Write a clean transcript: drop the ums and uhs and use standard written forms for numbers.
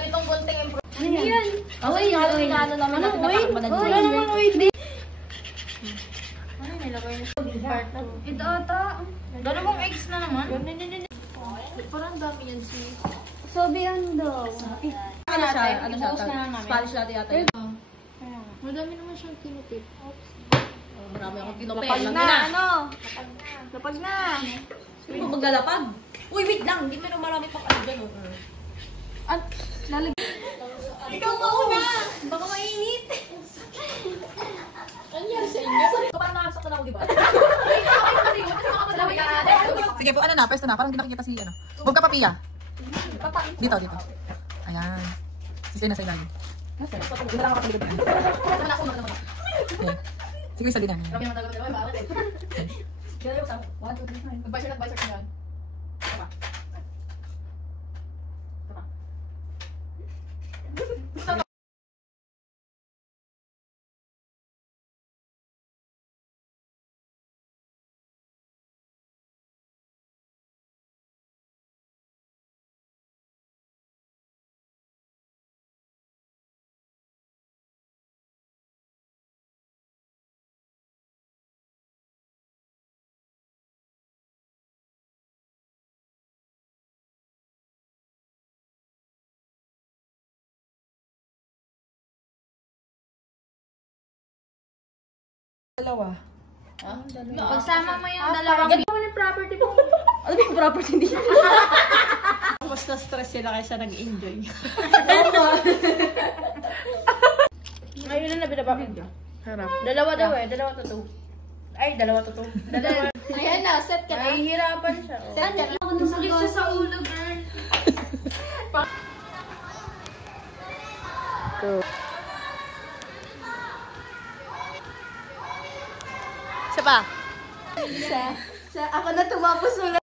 Meron itong konting improvement. Ano yan? Kasi yung ano naman natin natakbanan. Wala naman oil. Ano nilagay niyo sa part na? Ito ata. Dalawang eggs na naman. Parang dami yan si... Sobi ano daw? Ano siya? Spanish latte yata yun. Madami naman siyang kinupit. Marami akong kinupit. Lapag na, ano? Lapag na. Sino maglalapag? Uy, wait lang. Hindi meron marami pang ano dyan. At, lalagyan. Ikaw mauna! Baka mainit. Ano yan sa inyo? Parang nakasaktan ako, di ba? Sige po, ano na, pwesto na. Parang hindi nakikita si, ano. Huwag ka papiya. Dito. Ayan. Sige na sa ilalim. Hindi na lang ako kapaligodan. Sige, isa din yan. Nag-bicep ka yan. Dalawa. Pagsama mo yung dalawang... Ganda mo ng property mo. Ano ba yung property hindi? Mas na-stress sila kaysa nag-enjoy. Ngayon na nabinaba. Harap. Dalawa daw eh. Dalawa to two. Ay, dalawa to two. Dalawa. Ayan na, set ka na. Nahihirapan siya. Set ka na. Sakit siya sa ulo, girl. Siya pa. Ako na tumapos ulit.